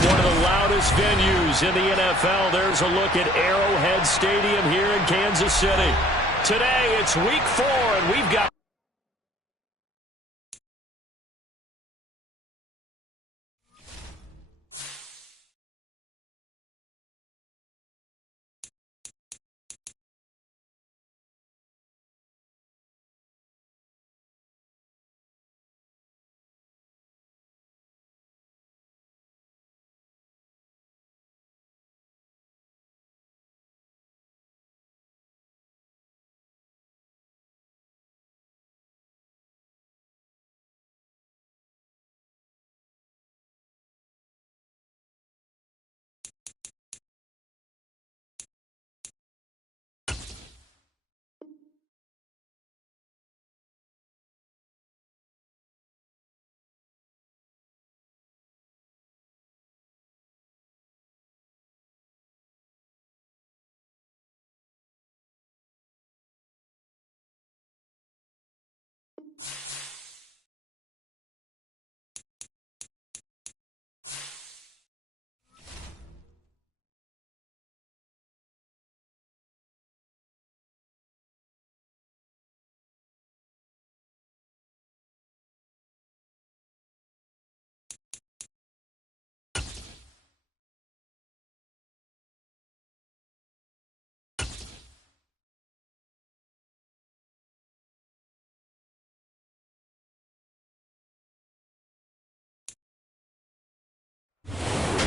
From one of the loudest venues in the NFL, there's a look at Arrowhead Stadium here in Kansas City. Today, it's Week 4, and we've got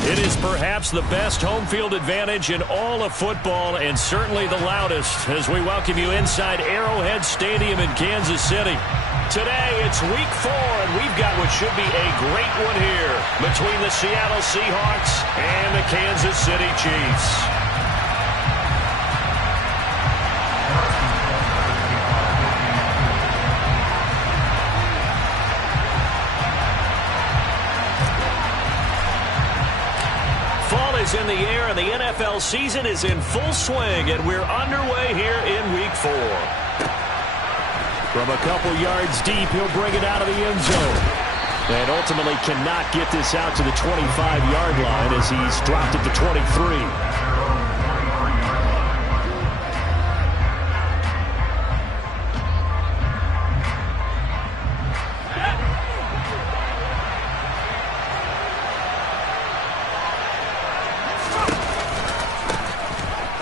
It is perhaps the best home field advantage in all of football, and certainly the loudest, as we welcome you inside Arrowhead Stadium in Kansas City. Today, it's Week 4, and we've got what should be a great one here between the Seattle Seahawks and the Kansas City Chiefs. In the air, and the NFL season is in full swing, and we're underway here in Week 4. From a couple yards deep, he'll bring it out of the end zone, and ultimately cannot get this out to the 25-yard line as he's dropped it to 23.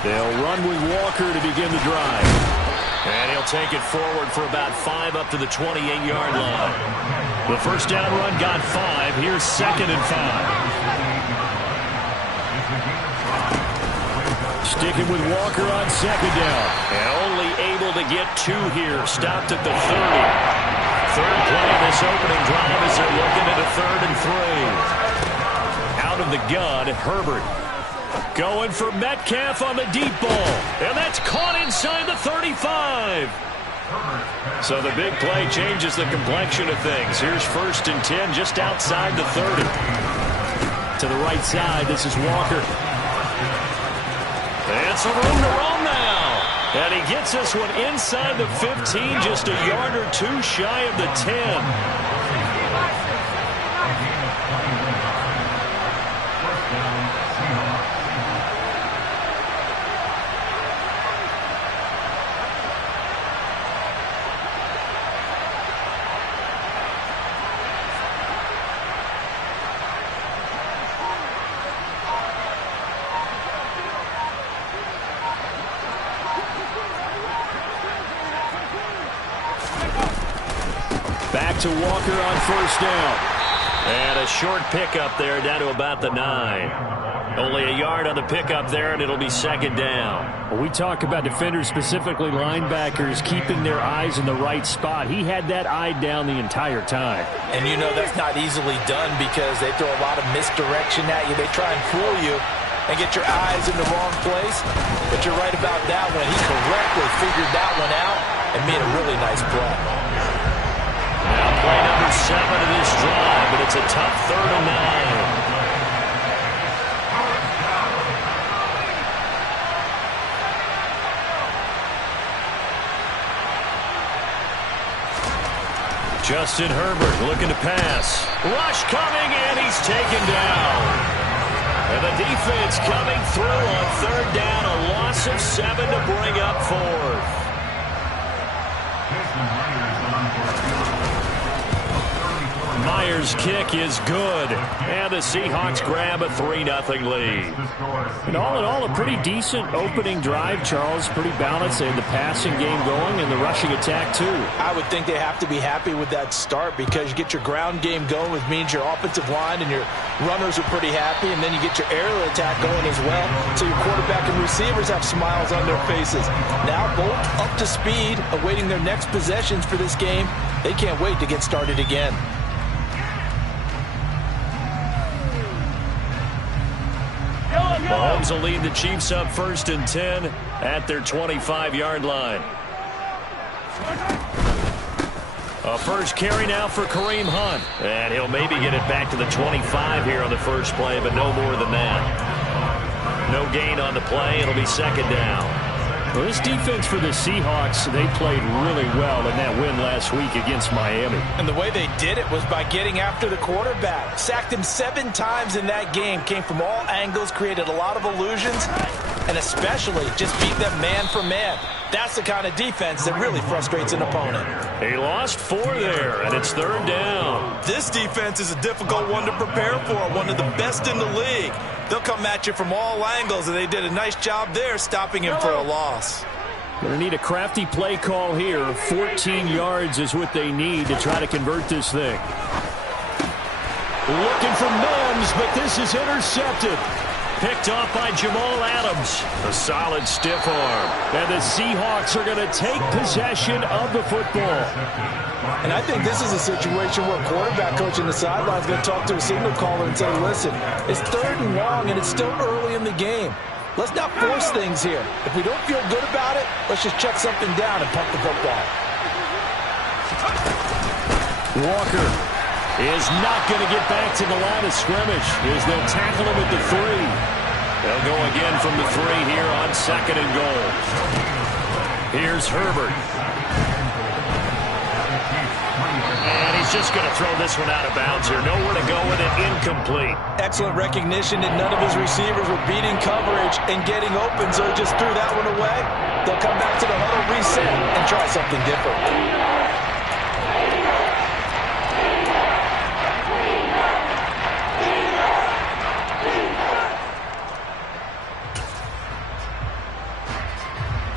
They'll run with Walker to begin the drive. And he'll take it forward for about 5 up to the 28-yard line. The first down run got 5. Here's 2nd and 5. Sticking with Walker on 2nd down. And only able to get 2 here. Stopped at the 30. Third play of this opening drive as they're looking at a 3rd and 3. Out of the gun, Herbert. Going for Metcalf on the deep ball. And that's caught inside the 35. So the big play changes the complexion of things. Here's 1st and 10 just outside the 30. To the right side, this is Walker. And some room to roam now. And he gets this one inside the 15, just a yard or 2 shy of the 10. Back to Walker on 1st down. And a short pickup there down to about the 9. Only a yard on the pickup there, and it'll be 2nd down. Well, we talk about defenders, specifically linebackers, keeping their eyes in the right spot. He had that eye down the entire time. And you know that's not easily done because they throw a lot of misdirection at you. They try and fool you and get your eyes in the wrong place. But you're right about that one. He correctly figured that one out and made a really nice play. Now play number 7 of this drive, but it's a tough 3rd and 9. Justin Herbert looking to pass. Rush coming, and he's taken down. And the defense coming through on third down. A loss of 7 to bring up fourth. Myers' kick is good. And the Seahawks grab a 3-0 lead. And all in all, a pretty decent opening drive, Charles. Pretty balanced. They had the passing game going and the rushing attack, too. I would think they have to be happy with that start because you get your ground game going, which means your offensive line and your runners are pretty happy, and then you get your aerial attack going as well. So your quarterback and receivers have smiles on their faces. Now both up to speed, awaiting their next possessions for this game. They can't wait to get started again. Mahomes will lead the Chiefs up 1st and 10 at their 25-yard line. A first carry now for Kareem Hunt. And he'll maybe get it back to the 25 here on the first play, but no more than that. No gain on the play. It'll be 2nd down. Well, this defense for the Seahawks, they played really well in that win last week against Miami. And the way they did it was by getting after the quarterback. Sacked him 7 times in that game. Came from all angles, created a lot of illusions, and especially just beat them man for man. That's the kind of defense that really frustrates an opponent. He lost 4 there, and it's 3rd down. This defense is a difficult one to prepare for, one of the best in the league. They'll come at you from all angles, and they did a nice job there stopping him for a loss. Going to need a crafty play call here. 14 yards is what they need to try to convert this thing. Looking for Mims, but this is intercepted. Picked off by Jamal Adams. A solid stiff arm. And the Seahawks are going to take possession of the football. And I think this is a situation where quarterback coach in the sideline is going to talk to a signal caller and say, listen, it's 3rd and long and it's still early in the game. Let's not force things here. If we don't feel good about it, let's just check something down and punt the football. Walker is not going to get back to the line of scrimmage as they'll tackle him at the 3. They'll go again from the 3 here on 2nd and goal. Here's Herbert. And he's just going to throw this one out of bounds here. Nowhere to go with it. Incomplete. Excellent recognition that none of his receivers were beating coverage and getting open, so he just threw that one away. They'll come back to the huddle, reset, and try something different.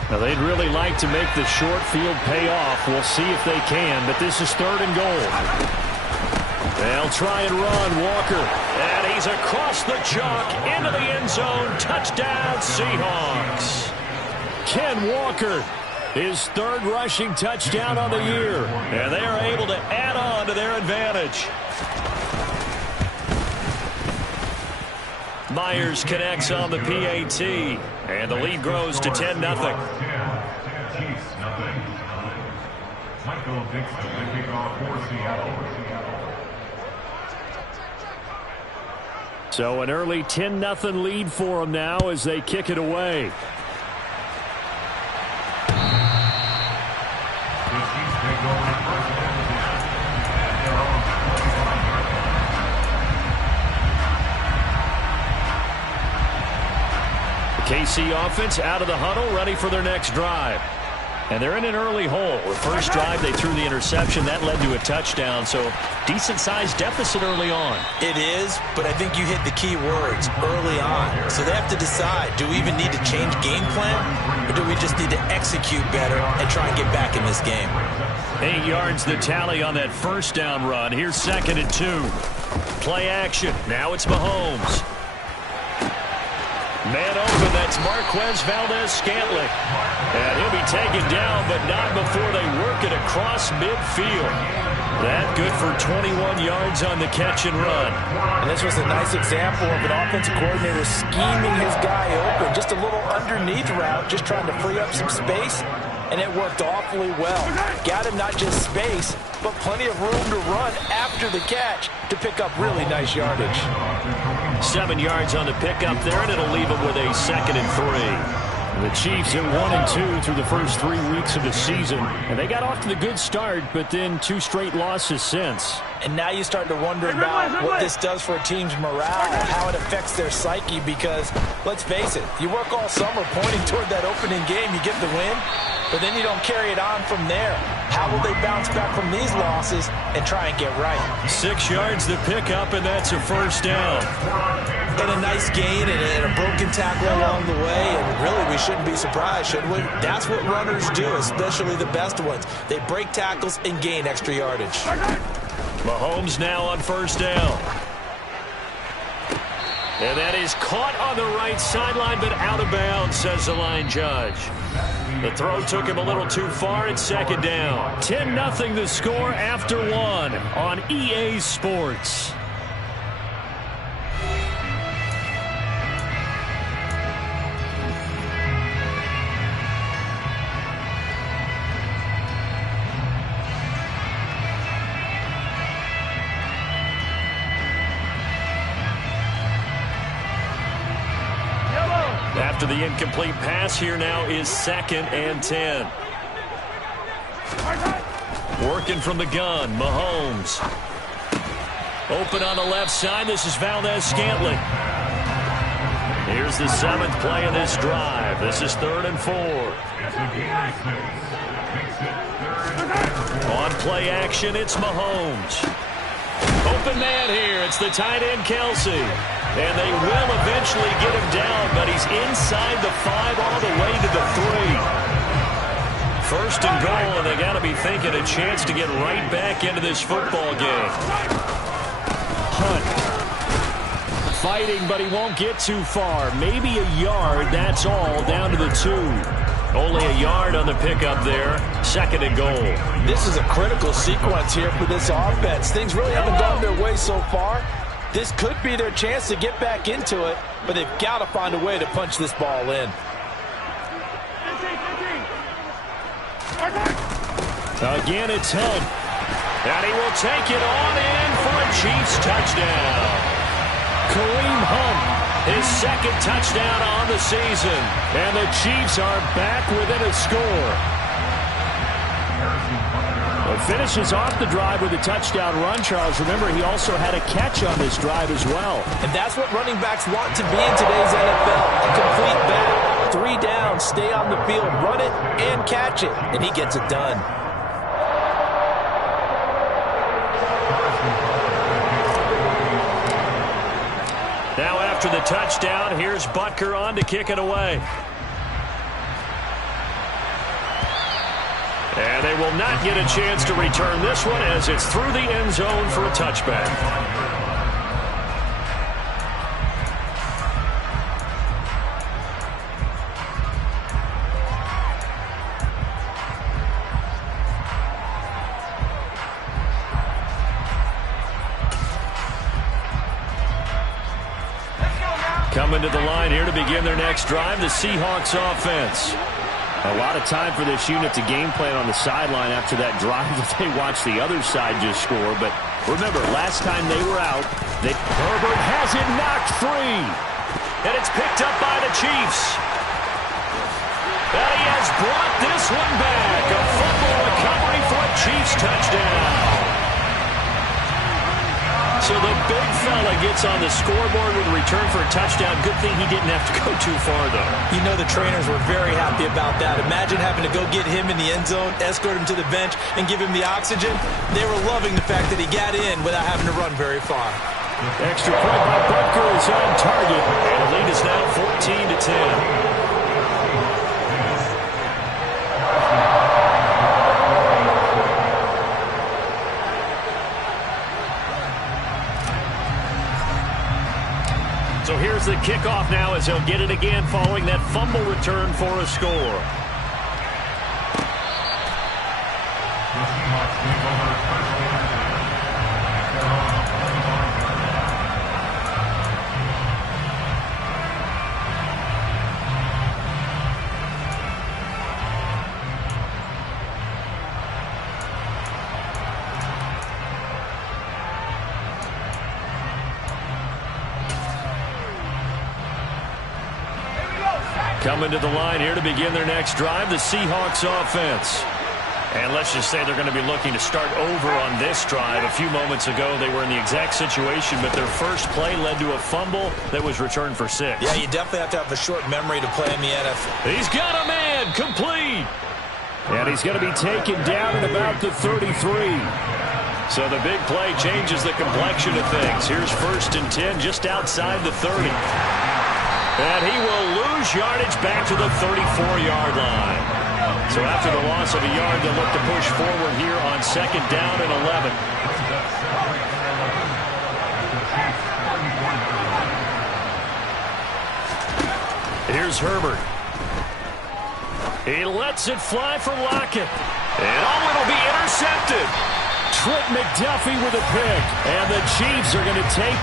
Now, they'd really like to make the short field pay off. We'll see if they can, but this is 3rd and goal. They'll try and run. Walker. And he's across the chalk into the end zone. Touchdown, Seahawks. Ken Walker, his 3rd rushing touchdown on the year. And they are able to add on to their advantage. Myers connects on the PAT, and the lead grows to 10-0. So an early 10-0 lead for them now as they kick it away. KC offense out of the huddle, ready for their next drive. And they're in an early hole. The first drive, they threw the interception. That led to a touchdown, so decent-sized deficit early on. It is, but I think you hit the key words, early on. So they have to decide, do we even need to change game plan, or do we just need to execute better and try and get back in this game? 8 yards the tally on that first down run. Here's 2nd and 2. Play action. Now it's Mahomes. Man open, that's Marquez Valdes-Scantling. And he'll be taken down, but not before they work it across midfield. That good for 21 yards on the catch and run. And this was a nice example of an offensive coordinator scheming his guy open. Just a little underneath route, just trying to free up some space. And it worked awfully well. Got him not just space, but plenty of room to run after the catch to pick up really nice yardage. 7 yards on the pickup there, and it'll leave him with a 2nd and 3. The Chiefs at 1-2 through the first 3 weeks of the season. And they got off to the good start, but then 2 straight losses since. And now you start to wonder about what this does for a team's morale, how it affects their psyche, because, let's face it, you work all summer pointing toward that opening game, you get the win, but then you don't carry it on from there. How will they bounce back from these losses and try and get right? 6 yards to pick up, and that's a first down. And a nice gain and a broken tackle along the way, and really we shouldn't be surprised, should we? That's what runners do, especially the best ones. They break tackles and gain extra yardage. Mahomes now on first down. And that is caught on the right sideline, but out of bounds, says the line judge. The throw took him a little too far. It's second down. 10-0 the score after one on EA Sports. After the incomplete pass, here now is 2nd and 10. Working from the gun, Mahomes. Open on the left side. This is Valdez-Scantling. Here's the 7th play of this drive. This is 3rd and 4. On play action, it's Mahomes. Open man here. It's the tight end, Kelce. And they will eventually get him down, but he's inside the 5 all the way to the 3. 1st and goal, and they got to be thinking a chance to get right back into this football game. Hunt. Fighting, but he won't get too far. Maybe a yard, that's all, down to the 2. Only a yard on the pickup there. 2nd and goal. This is a critical sequence here for this offense. Things really haven't gone their way so far. This could be their chance to get back into it, but they've got to find a way to punch this ball in. Again, it's Hunt. And he will take it on in for a Chiefs touchdown. Kareem Hunt, his 2nd touchdown on the season. And the Chiefs are back within a score. Finishes off the drive with a touchdown run, Charles. Remember, he also had a catch on this drive as well. And that's what running backs want to be in today's NFL. A complete back. 3 down, stay on the field, run it, and catch it. And he gets it done. Now after the touchdown, here's Butker on to kick it away. And they will not get a chance to return this one as it's through the end zone for a touchback. Coming to the line here to begin their next drive, the Seahawks offense. A lot of time for this unit to game plan on the sideline after that drive that they watched the other side just score. But remember, last time they were out, Herbert has it knocked free. And it's picked up by the Chiefs. And he has brought this one back. A fumble recovery for a Chiefs touchdown. So the big fella gets on the scoreboard with a return for a touchdown. Good thing he didn't have to go too far, though. You know the trainers were very happy about that. Imagine having to go get him in the end zone, escort him to the bench, and give him the oxygen. They were loving the fact that he got in without having to run very far. Extra point by Butker is on target. And the lead is now 14-10. So here's the kickoff now as he'll get it again following that fumble return for a score. Coming to the line here to begin their next drive, the Seahawks offense. And let's just say they're going to be looking to start over on this drive. A few moments ago, they were in the exact situation, but their first play led to a fumble that was returned for 6. Yeah, you definitely have to have a short memory to play in the NFL. He's got a man, complete. And he's going to be taken down at about the 33. So the big play changes the complexion of things. Here's 1st and 10 just outside the 30. And he will lose yardage back to the 34-yard line. So after the loss of a yard, they'll look to push forward here on 2nd down and 11. Here's Herbert. He lets it fly for Lockett. And it'll be intercepted. Trent McDuffie with a pick. And the Chiefs are going to take...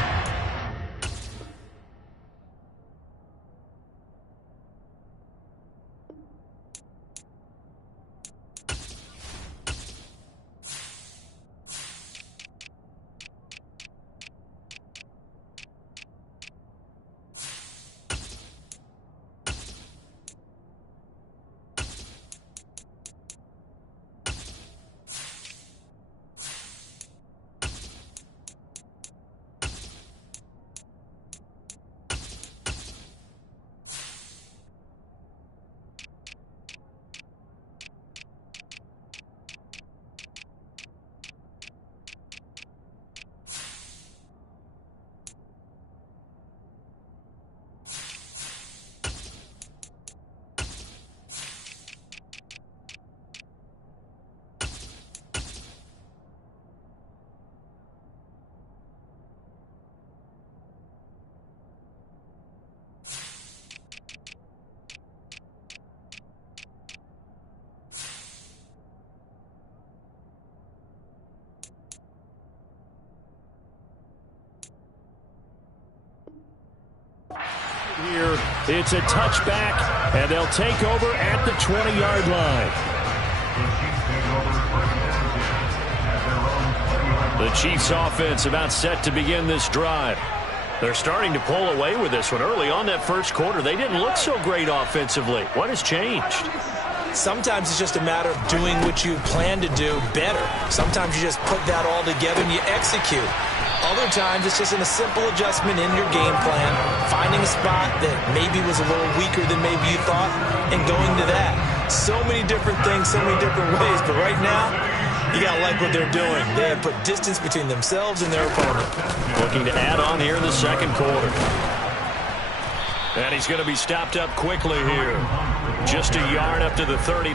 Here, it's a touchback, and they'll take over at the 20-yard line. The Chiefs offense about set to begin this drive. They're starting to pull away with this one. Early on that first quarter, they didn't look so great offensively. What has changed? Sometimes it's just a matter of doing what you plan to do better. Sometimes you just put that all together and you execute. Other times, it's just in a simple adjustment in your game plan, finding a spot that maybe was a little weaker than maybe you thought, and going to that. So many different things, so many different ways, but right now, you got to like what they're doing. They have put distance between themselves and their opponent. Looking to add on here in the second quarter. And he's going to be stopped up quickly here. Just a yard up to the 39.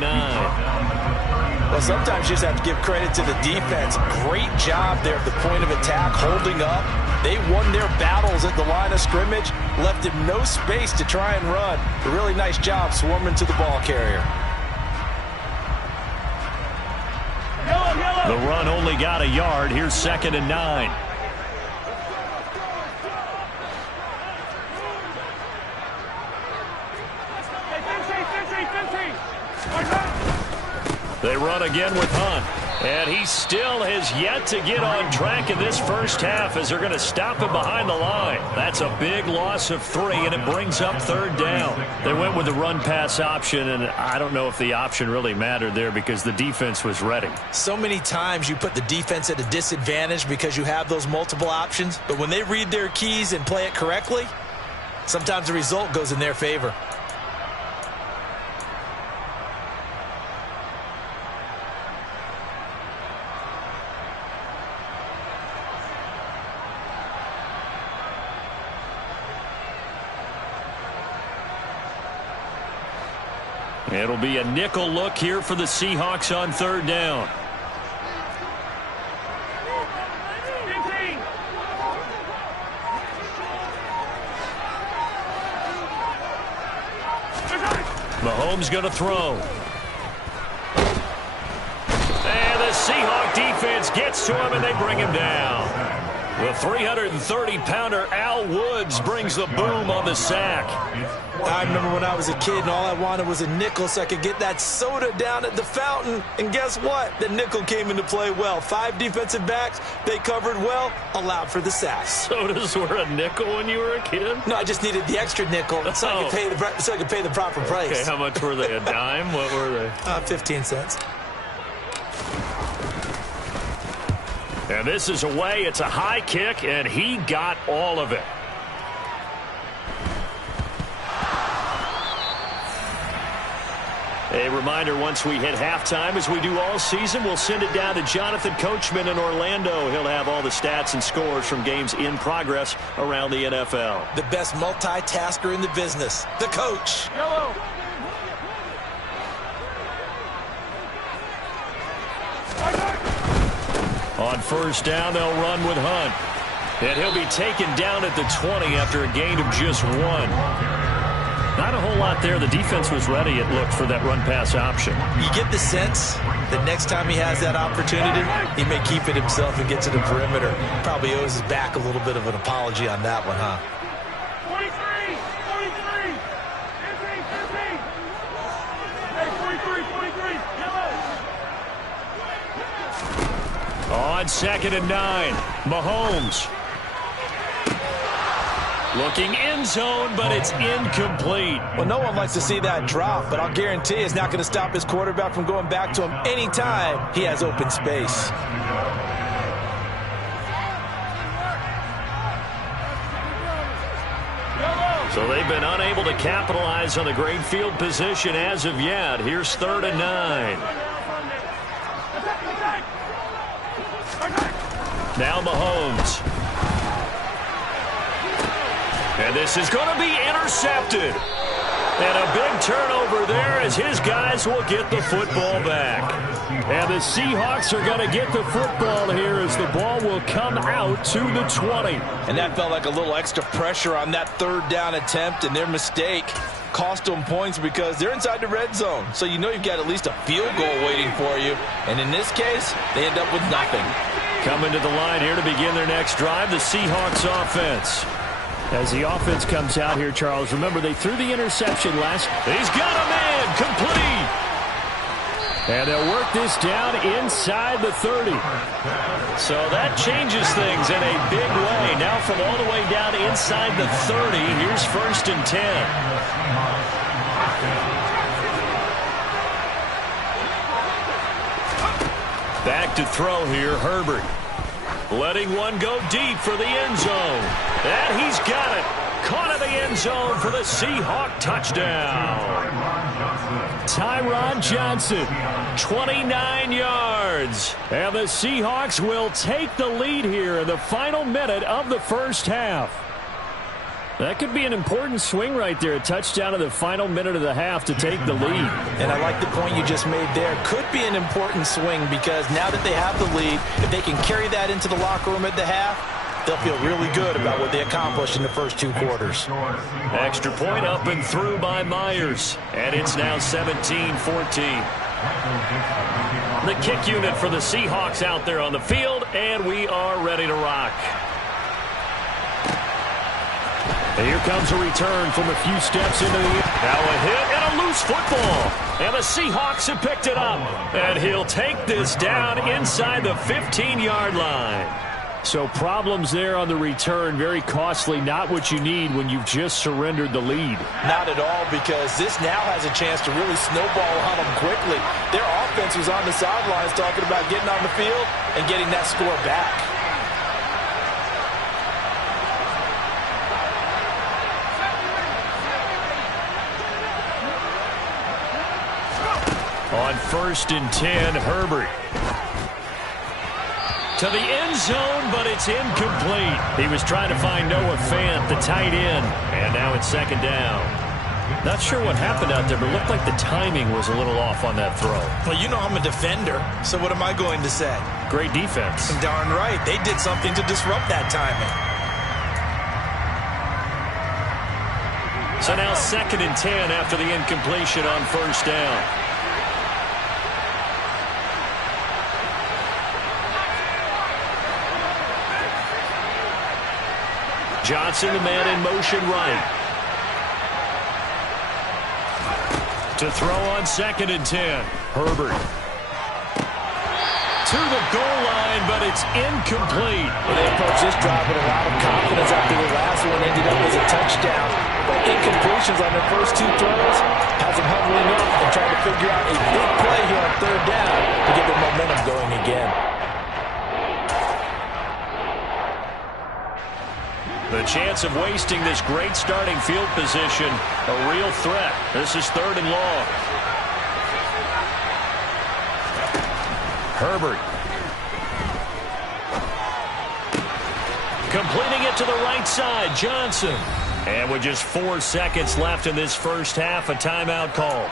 Well, sometimes you just have to give credit to the defense. Great job there at the point of attack, holding up. They won their battles at the line of scrimmage, left him no space to try and run. A really nice job swarming to the ball carrier. The run only got a yard. Here's 2nd and 9. They run again with Hunt. And he still has yet to get on track in this first half as they're going to stop him behind the line. That's a big loss of 3, and it brings up 3rd down. They went with the run-pass option, and I don't know if the option really mattered there because the defense was ready. So many times you put the defense at a disadvantage because you have those multiple options, but when they read their keys and play it correctly, sometimes the result goes in their favor. It'll be a nickel look here for the Seahawks on 3rd down. Mahomes going to throw. And the Seahawk defense gets to him, and they bring him down. The 330-pounder Al Woods brings the boom on the sack. I remember when I was a kid and all I wanted was a nickel so I could get that soda down at the fountain. And guess what? The nickel came into play well. 5 defensive backs, they covered well, allowed for the sack. Sodas were a nickel when you were a kid? No, I just needed the extra nickel so I could pay the proper price. Okay, how much were they? A dime? What were they? 15 cents. And this is away. It's a high kick, and he got all of it. A reminder, once we hit halftime, as we do all season, we'll send it down to Jonathan Coachman in Orlando. He'll have all the stats and scores from games in progress around the NFL. The best multitasker in the business, the coach. Yellow. On first down, they'll run with Hunt. And he'll be taken down at the 20 after a gain of just 1. Not a whole lot there. The defense was ready, it looked, for that run-pass option. You get the sense that next time he has that opportunity, he may keep it himself and get to the perimeter. Probably owes his back a little bit of an apology on that one, huh? 23. Hey, 43. Yellow. On second and 9, Mahomes. Looking end zone, but it's incomplete. Well, no one likes to see that drop, but I'll guarantee it's not going to stop his quarterback from going back to him anytime he has open space. So they've been unable to capitalize on the great field position as of yet. Here's 3rd and 9. Now Mahomes. And this is going to be intercepted. And a big turnover there as his guys will get the football back. And the Seahawks are going to get the football here as the ball will come out to the 20. And that felt like a little extra pressure on that 3rd down attempt, and their mistake cost them points because they're inside the red zone. So you know you've got at least a field goal waiting for you. And in this case, they end up with nothing. Coming to the line here to begin their next drive, the Seahawks offense. As the offense comes out here, Charles, remember they threw the interception last. He's got a man, complete. And they'll work this down inside the 30. So that changes things in a big way. Now from all the way down inside the 30, here's 1st and 10. Back to throw here, Herbert. Letting one go deep for the end zone. And he's got it. Caught in the end zone for the Seahawk touchdown. Tyron Johnson, 29 yards. And the Seahawks will take the lead here in the final minute of the first half. That could be an important swing right there. A touchdown in the final minute of the half to take the lead. And I like the point you just made there. Could be an important swing because now that they have the lead, if they can carry that into the locker room at the half, they'll feel really good about what they accomplished in the first 2 quarters. Extra point up and through by Myers. And it's now 17-14. The kick unit for the Seahawks out there on the field, and we are ready to rock. And here comes a return from a few steps into the... Now a hit and a loose football. And the Seahawks have picked it up. And he'll take this down inside the 15-yard line. So problems there on the return, very costly, not what you need when you've just surrendered the lead. Not at all, because this now has a chance to really snowball on them quickly. Their offense was on the sidelines talking about getting on the field and getting that score back. On 1st and 10, Herbert. To the end zone, but it's incomplete. He was trying to find Noah Fant, the tight end. And now it's 2nd down. Not sure what happened out there, but it looked like the timing was a little off on that throw. Well, you know I'm a defender, so what am I going to say? Great defense. Darn right. They did something to disrupt that timing. So now 2nd and 10 after the incompletion on 1st down. Johnson, the man in motion right. To throw on 2nd and 10. Herbert. To the goal line, but it's incomplete. Well, they approached this drive with a lot of confidence after the last one ended up as a touchdown. But incompletions on their first 2 throws has them huddling up and trying to figure out a big play here on 3rd down to get their momentum going again. The chance of wasting this great starting field position, a real threat. This is 3rd and long. Herbert. Completing it to the right side, Johnson. And with just 4 seconds left in this first half, a timeout call.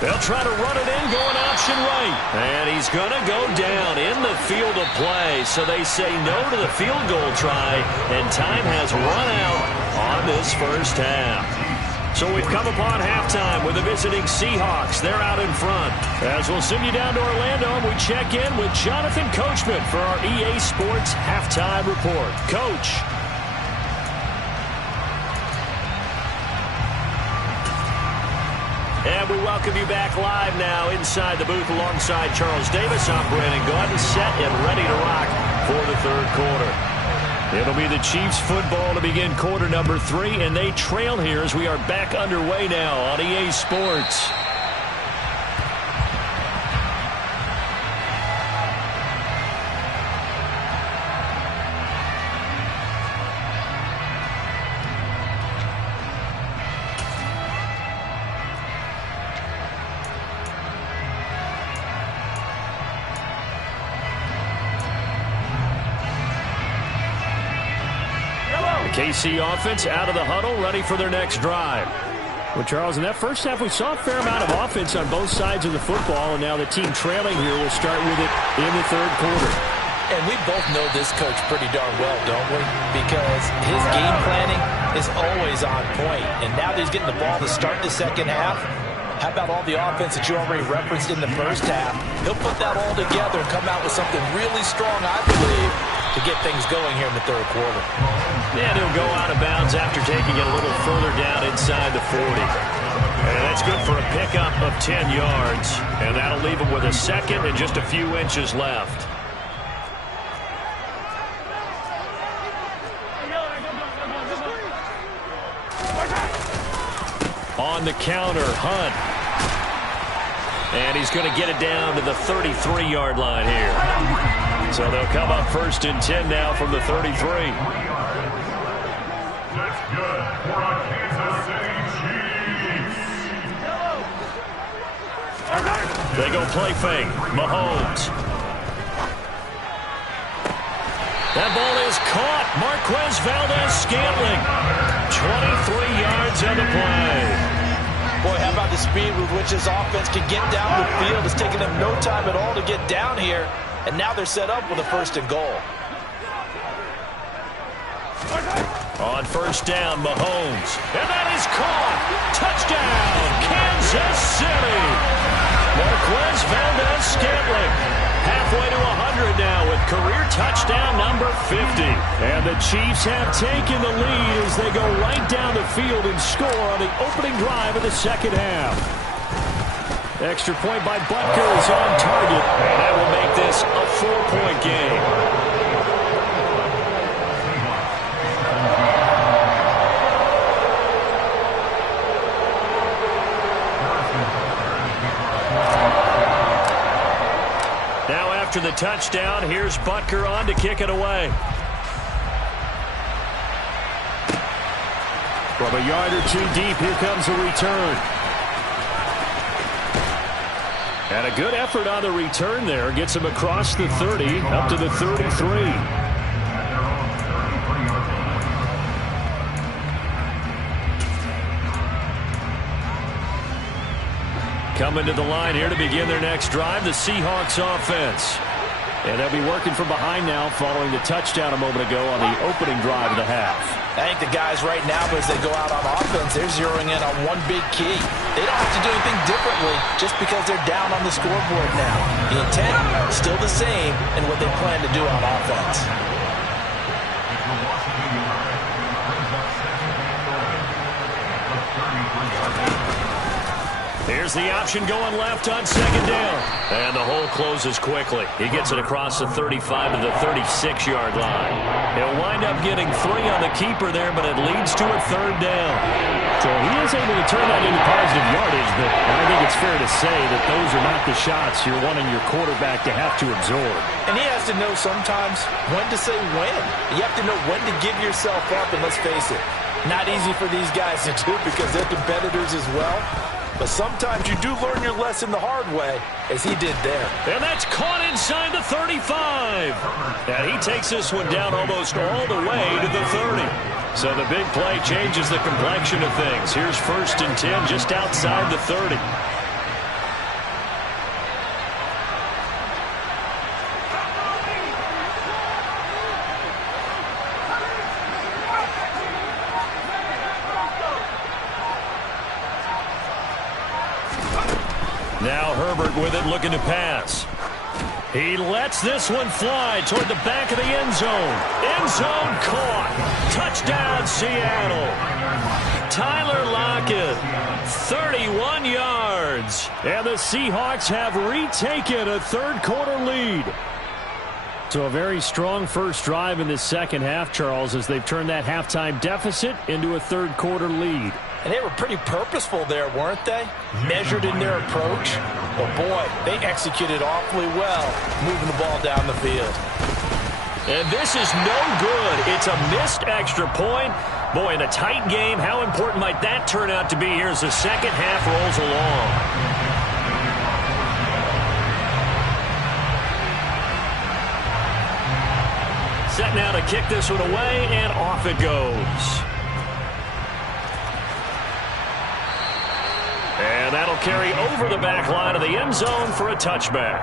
They'll try to run it in, going option right. And he's going to go down in the field of play. So they say no to the field goal try, and time has run out on this first half. So we've come upon halftime with the visiting Seahawks. They're out in front. As we'll send you down to Orlando, and we check in with Jonathan Coachman for our EA Sports Halftime Report. Coach. And we welcome you back live now inside the booth alongside Charles Davis. I'm Brandon Gaudin, set and ready to rock for the 3rd quarter. It'll be the Chiefs football to begin quarter number 3, and they trail here as we are back underway now on EA Sports. KC offense out of the huddle, ready for their next drive. Well, Charles, in that first half, we saw a fair amount of offense on both sides of the football, and now the team trailing here will start with it in the 3rd quarter. And we both know this coach pretty darn well, don't we? Because his game planning is always on point. And now that he's getting the ball to start the second half, how about all the offense that you already referenced in the first half? He'll put that all together and come out with something really strong, I believe, to get things going here in the 3rd quarter. And he'll go out of bounds after taking it a little further down inside the 40. And that's good for a pickup of 10 yards. And that'll leave him with a second and just a few inches left. On the counter, Hunt. And he's going to get it down to the 33-yard line here. So they'll come up 1st and 10 now from the 33. That's good for our Kansas City Chiefs. They go play fake. Mahomes. That ball is caught. Marquez Valdes-Scantling. 23 yards on the play. Boy, how about the speed with which this offense can get down the field? It's taken them no time at all to get down here. And now they're set up with a 1st and goal. On 1st down, Mahomes. And that is caught. Touchdown, Kansas City. Marquez Valdes-Scantling. Halfway to 100 now with career touchdown number 50. And the Chiefs have taken the lead as they go right down the field and score on the opening drive of the second half. Extra point by Butker is on target. And that will make this a 4-point game. After the touchdown, here's Butker on to kick it away. From a yard or 2 deep, here comes a return. And a good effort on the return there. Gets him across the 30, up to the 33. Coming to the line here to begin their next drive, the Seahawks offense. And they'll be working from behind now following the touchdown a moment ago on the opening drive of the half. I think the guys right now, as they go out on offense, they're zeroing in on one big key. They don't have to do anything differently just because they're down on the scoreboard now. The intent is still the same in what they plan to do on offense. Here's the option going left on second down. And the hole closes quickly. He gets it across the 35 to the 36-yard line. He'll wind up getting 3 on the keeper there, but it leads to a third down. So he is able to turn that into positive yardage, but I think it's fair to say that those are not the shots you're wanting your quarterback to have to absorb. And he has to know sometimes when to say when. You have to know when to give yourself up, and let's face it, not easy for these guys to do because they're competitors as well. But sometimes you do learn your lesson the hard way, as he did there. And that's caught inside the 35. And he takes this one down almost all the way to the 30. So the big play changes the complexion of things. Here's 1st and 10 just outside the 30. Now Herbert with it, looking to pass. He lets this one fly toward the back of the end zone. End zone caught. Touchdown, Seattle. Tyler Lockett, 31 yards. And the Seahawks have retaken a third-quarter lead. So a very strong first drive in the second half, Charles, as they've turned that halftime deficit into a third-quarter lead. And they were pretty purposeful there, weren't they? Measured in their approach. But, boy, they executed awfully well, moving the ball down the field. And this is no good. It's a missed extra point. Boy, in a tight game, how important might that turn out to be here as the second half rolls along? Set now to kick this one away, and off it goes. And that'll carry over the back line of the end zone for a touchback.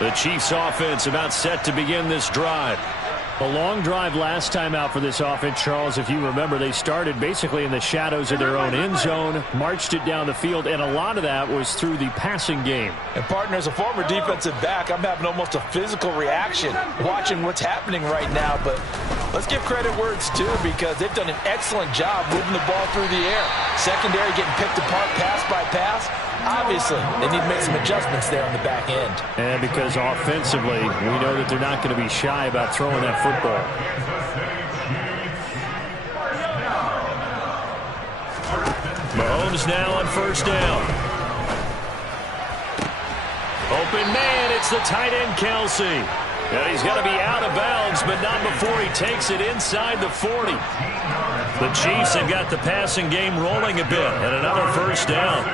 The Chiefs offense about set to begin this drive. A long drive last time out for this offense, Charles. If you remember, they started basically in the shadows of their own end zone, marched it down the field, and a lot of that was through the passing game. And, partner, as a former defensive back, I'm having almost a physical reaction watching what's happening right now. But let's give credit where it's due because they've done an excellent job moving the ball through the air. Secondary getting picked apart pass by pass. Obviously, they need to make some adjustments there on the back end. And because offensively, we know that they're not going to be shy about throwing that football. Mahomes now on first down. Open man, it's the tight end Kelce. And he's got to be out of bounds, but not before he takes it inside the 40. The Chiefs have got the passing game rolling a bit, and another first down.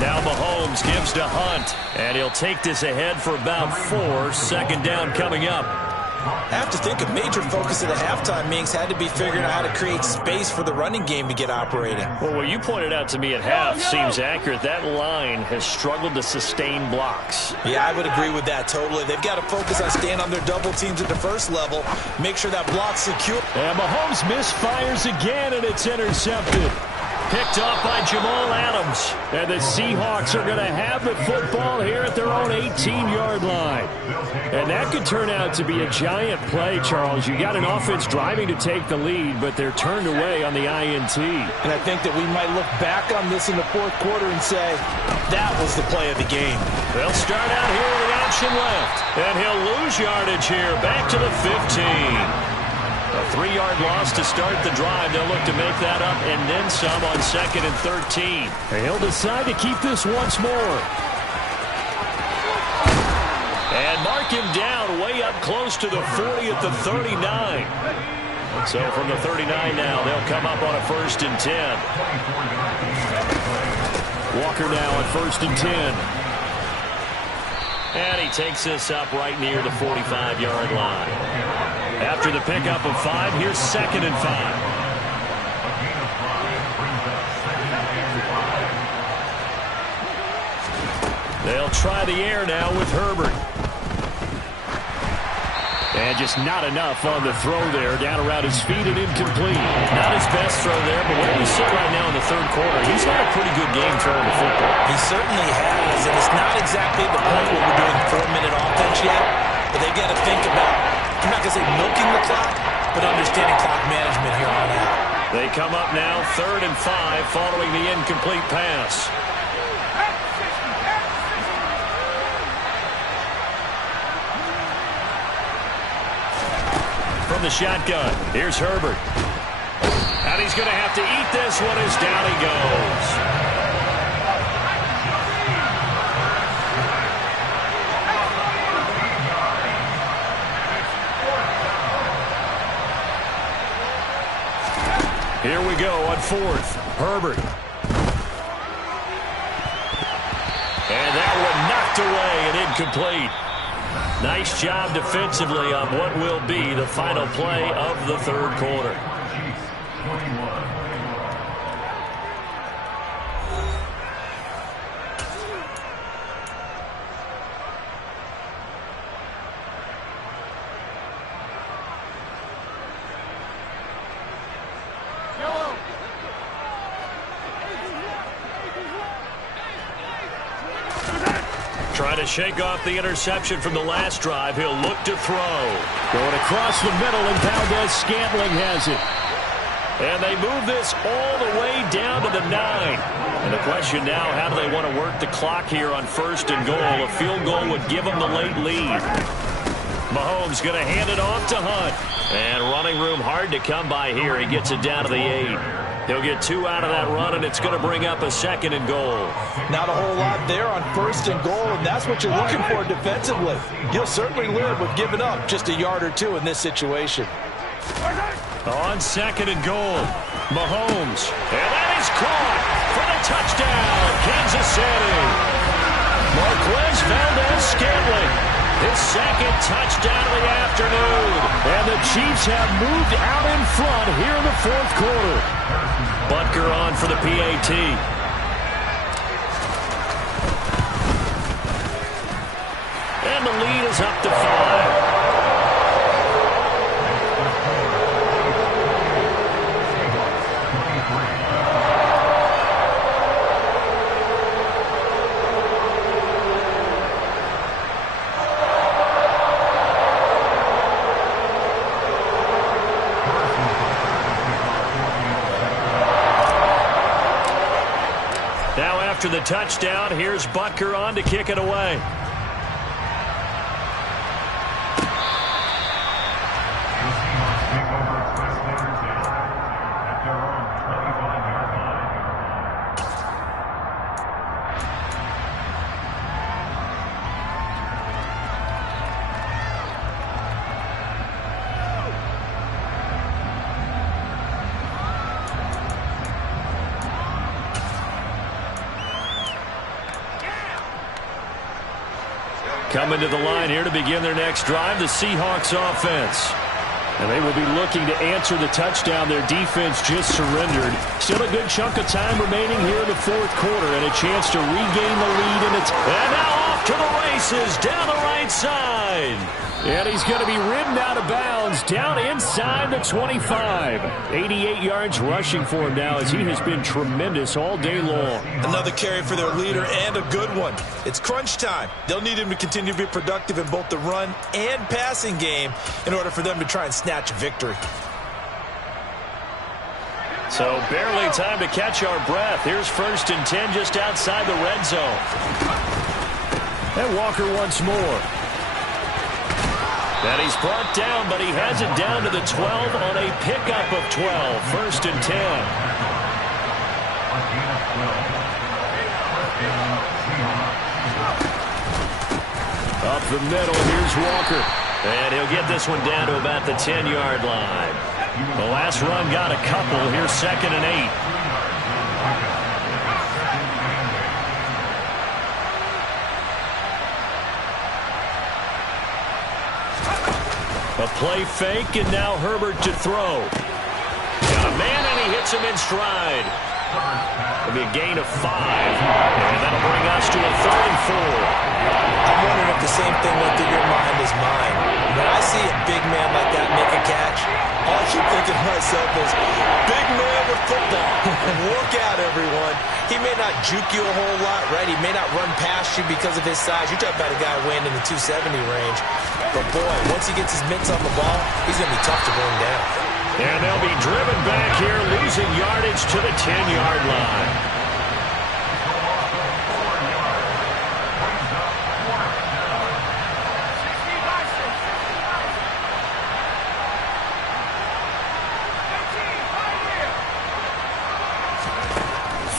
Now Mahomes gives to Hunt, and he'll take this ahead for about 4. Second down coming up. I have to think a major focus of the halftime meetings had to be figuring out how to create space for the running game to get operating. Well, what you pointed out to me at half seems accurate. That line has struggled to sustain blocks. Yeah, I would agree with that totally. They've got to focus on staying on their double teams at the first level, make sure that block's secure. And Mahomes misfires again, and it's intercepted. Picked off by Jamal Adams. And the Seahawks are going to have the football here at their own 18-yard line. And that could turn out to be a giant play, Charles. You got an offense driving to take the lead, but they're turned away on the INT. And I think that we might look back on this in the fourth quarter and say, that was the play of the game. They'll start out here with the option left. And he'll lose yardage here, back to the 15. A 3-yard loss to start the drive. They'll look to make that up and then some on 2nd and 13. And he'll decide to keep this once more. And mark him down way up close to the 40 at the 39. So from the 39 now, they'll come up on a 1st and 10. Walker now at 1st and 10. And he takes this up right near the 45-yard line. After the pickup of 5, here's 2nd and 5. They'll try the air now with Herbert. And just not enough on the throw there. Down around his feet and incomplete. Not his best throw there, but where we sit right now in the third quarter, he's had a pretty good game throwing the football. He certainly has, and it's not exactly the point where we're doing 4-minute offense yet, but they've got to think about, I'm not going to say milking the clock, but understanding clock management here on out. They come up now 3rd and 5 following the incomplete pass. From the shotgun, here's Herbert. And he's going to have to eat this one as down he goes. Here we go on 4th. Herbert. And that one knocked away and incomplete. Nice job defensively on what will be the final play of the third quarter. Trying to shake off the interception from the last drive. He'll look to throw. Going across the middle, and Valdes-Scantling has it. And they move this all the way down to the 9. And the question now, how do they want to work the clock here on 1st and goal? A field goal would give them the late lead. Mahomes going to hand it off to Hunt. And running room hard to come by here. He gets it down to the 8. He'll get 2 out of that run, and it's going to bring up a 2nd and goal. Not a whole lot there on 1st and goal, and that's what you're looking for defensively. You'll certainly live with giving up just a yard or 2 in this situation. On 2nd and goal, Mahomes. And that is caught for the touchdown, Kansas City. Marquez Valdes-Scantling. His 2nd touchdown of the afternoon. And the Chiefs have moved out in front here in the 4th quarter. Butker on for the PAT. And the lead is up to 5. After the touchdown, here's Butker on to kick it away. Coming to the line here to begin their next drive, the Seahawks offense. And they will be looking to answer the touchdown their defense just surrendered. Still a good chunk of time remaining here in the 4th quarter and a chance to regain the lead. And now off to the races down the right side. And he's going to be ridden out of bounds down inside the 25. 88 yards rushing for him now as he has been tremendous all day long. Another carry for their leader and a good one. It's crunch time. They'll need him to continue to be productive in both the run and passing game in order for them to try and snatch a victory. So barely time to catch our breath. Here's 1st and 10 just outside the red zone. And Walker once more. And he's brought down, but he has it down to the 12 on a pickup of 12. 1st and 10. Up the middle, here's Walker. And he'll get this one down to about the 10-yard line. The last run got a couple. Here's 2nd and 8. A play fake, and now Herbert to throw. Got a man, and he hits him in stride. It'll be a gain of 5, and that'll bring us to a 3rd and 4. I'm wondering if the same thing went through your mind as mine. When I see a big man like that make a catch, all I keep thinking to myself is, big man with football. Look out, everyone. He may not juke you a whole lot, right? He may not run past you because of his size. You're talking about a guy weighing in the 270 range. But, boy, once he gets his mitts on the ball, he's going to be tough to bring down. And they'll be driven back here, losing yardage to the 10-yard line.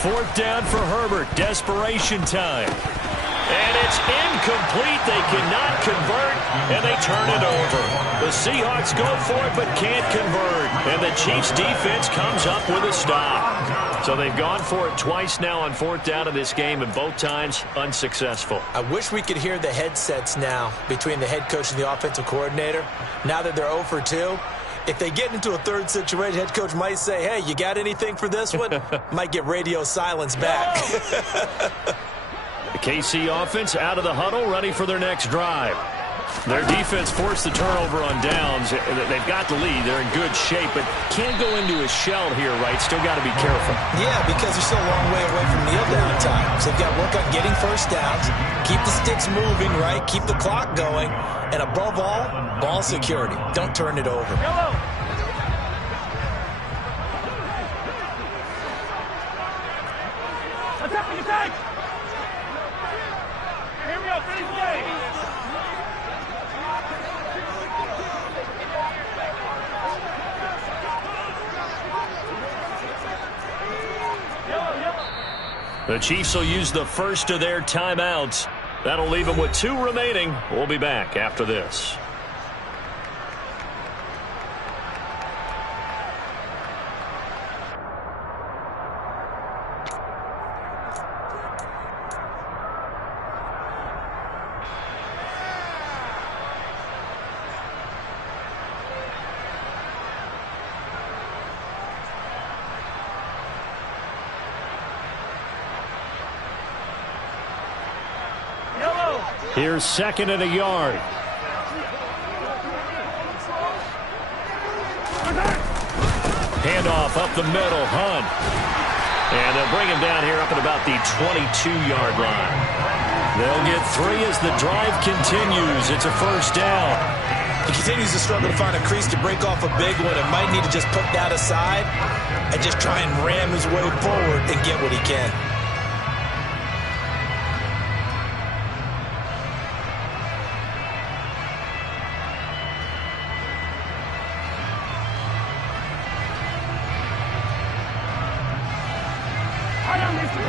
Fourth down for Herbert. Desperation time. And it's incomplete. They cannot convert, and they turn it over. The Seahawks go for it but can't convert. And the Chiefs defense comes up with a stop. So they've gone for it twice now on 4th down in this game, and both times unsuccessful. I wish we could hear the headsets now between the head coach and the offensive coordinator. Now that they're 0 for 2. If they get into a third situation, head coach might say, hey, you got anything for this one? Might get radio silence back. The KC offense out of the huddle, ready for their next drive. Their defense forced the turnover on downs. They've got the lead. They're in good shape, but can't go into a shell here, right? Still got to be careful. Yeah, because they're still a long way away from kneel down time. So they've got to work on getting first downs, keep the sticks moving, right? Keep the clock going. And above all, ball security. Don't turn it over. Yellow. Attack, attack! Here we go, finish the game. The Chiefs will use the first of their timeouts. That'll leave them with 2 remaining. We'll be back after this. Here's 2nd and a yard. Handoff up the middle, Hunt. And they'll bring him down here up at about the 22-yard line. They'll get 3 as the drive continues. It's a first down. He continues to struggle to find a crease to break off a big one and might need to just put that aside and just try and ram his way forward and get what he can.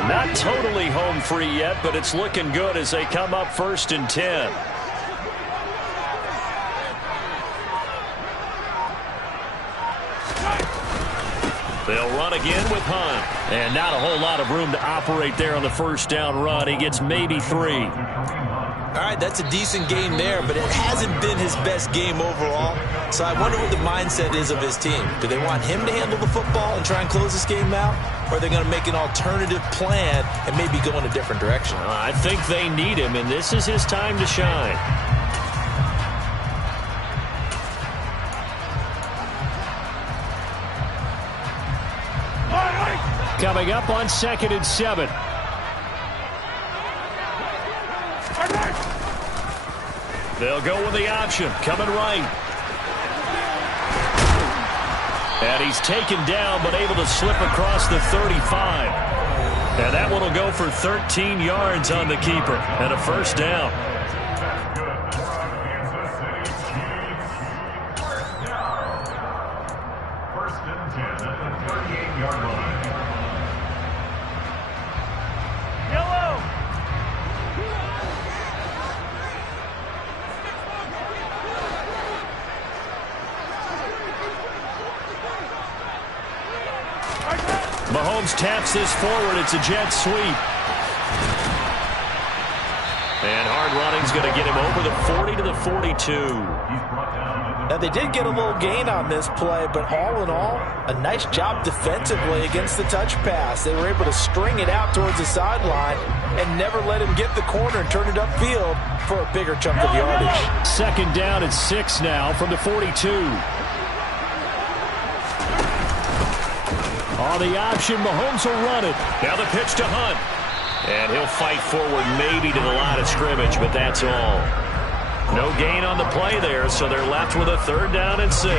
Not totally home free yet, but it's looking good as they come up 1st and 10. They'll run again with Hunt. And not a whole lot of room to operate there on the first down run. He gets maybe 3. All right, that's a decent game there, but it hasn't been his best game overall. So I wonder what the mindset is of his team. Do they want him to handle the football and try and close this game out? Or are they going to make an alternative plan and maybe go in a different direction? I think they need him, and this is his time to shine. Coming up on 2nd and 7. They'll go with the option. Coming right. And he's taken down, but able to slip across the 35. And that one will go for 13 yards on the keeper. And a first down. First and 10 at the 38-yard line. Mahomes taps this forward. It's a jet sweep. And hard running's going to get him over the 40 to the 42. He's brought down at Now, they did get a little gain on this play, but all in all, a nice job defensively against the touch pass. They were able to string it out towards the sideline and never let him get the corner and turn it upfield for a bigger chunk of yardage. Second down and 6 now from the 42. On the option, Mahomes will run it. Now the pitch to Hunt. And he'll fight forward maybe to the line of scrimmage, but that's all. No gain on the play there, so they're left with a 3rd down and 6.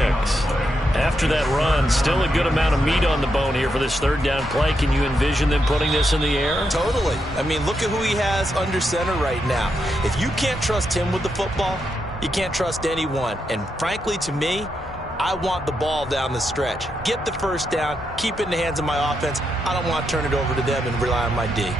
After that run, still a good amount of meat on the bone here for this 3rd down play. Can you envision them putting this in the air? Totally. I mean, look at who he has under center right now. If you can't trust him with the football, you can't trust anyone. And frankly, to me, I want the ball down the stretch. Get the 1st down, keep it in the hands of my offense. I don't want to turn it over to them and rely on my D.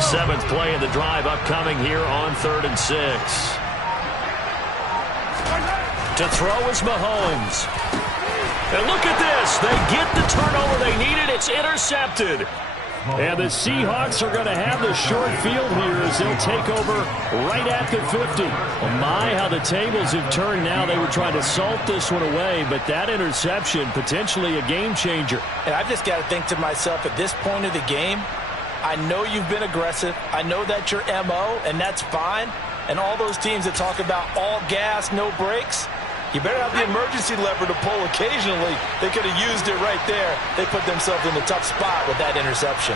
Seventh play of the drive upcoming here on 3rd and 6. To throw is Mahomes. And look at this. They get the turnover they needed. It's intercepted. And the Seahawks are going to have the short field here as they'll take over right at the 50. Well, my, how the tables have turned now. They were trying to salt this one away, but that interception, potentially a game changer. And I've just got to think to myself, at this point of the game, I know you've been aggressive. I know that's your MO, and that's fine. And all those teams that talk about all gas, no brakes, you better have the emergency lever to pull occasionally. They could have used it right there. They put themselves in a tough spot with that interception.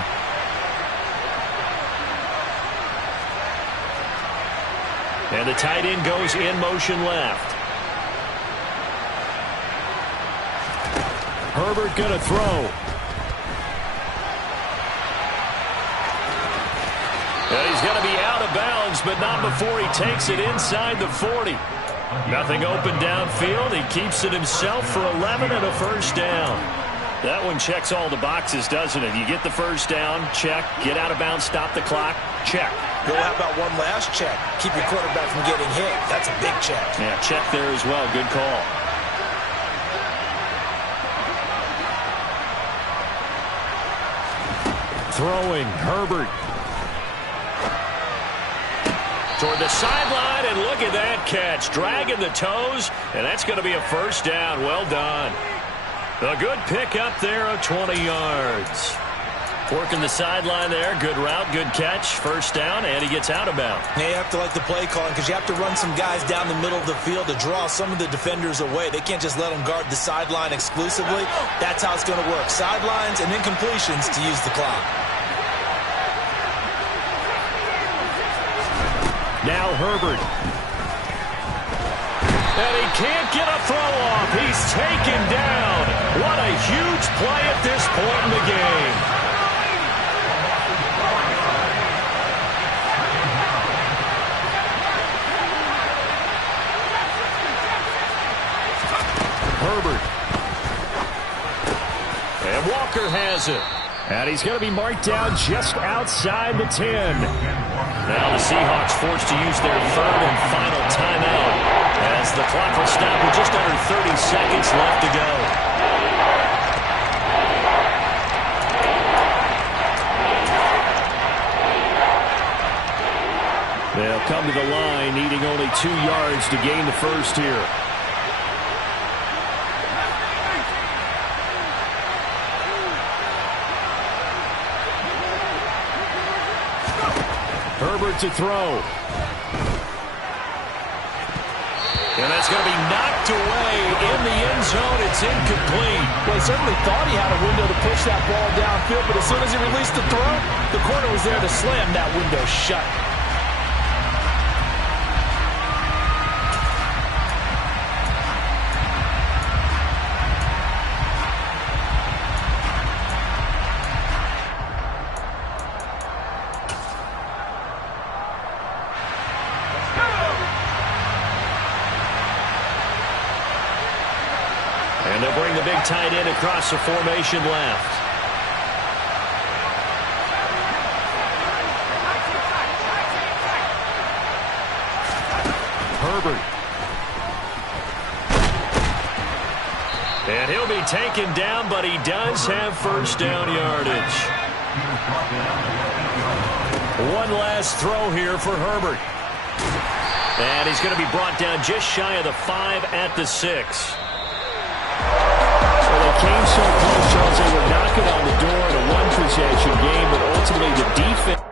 And the tight end goes in motion left. Herbert going to throw. Well, he's going to be out of bounds, but not before he takes it inside the 40. Nothing open downfield. He keeps it himself for 11 and a 1st down. That one checks all the boxes, doesn't it? You get the 1st down, check. Get out of bounds, stop the clock, check. Well, how about one last check? Keep your quarterback from getting hit. That's a big check. Yeah, check there as well. Good call. Throwing, Herbert. Toward the sideline, and look at that catch. Dragging the toes, and that's going to be a 1st down. Well done. A good pick up there of 20 yards. Working the sideline there. Good route, good catch. 1st down, and he gets out of bounds. Yeah, you have to like the play calling because you have to run some guys down the middle of the field to draw some of the defenders away. They can't just let them guard the sideline exclusively. That's how it's going to work. Sidelines and incompletions to use the clock. Now Herbert. And he can't get a throw off. He's taken down. What a huge play at this point in the game. Herbert. And Walker has it. And he's going to be marked down just outside the 10. Now the Seahawks forced to use their 3rd and final timeout as the clock will stop with just under 30 seconds left to go. They'll come to the line needing only 2 yards to gain the 1st here. Herbert to throw. And that's going to be knocked away in the end zone. It's incomplete. Well, he certainly thought he had a window to push that ball downfield, but as soon as he released the throw, the corner was there to slam that window shut. And they'll bring the big tight end across the formation left. Herbert. And he'll be taken down, but he does have first down yardage. One last throw here for Herbert. And he's going to be brought down just shy of the 5 at the 6. Well, they came so close, Charles. They were knocking on the door in a one-possession game, but ultimately the defense...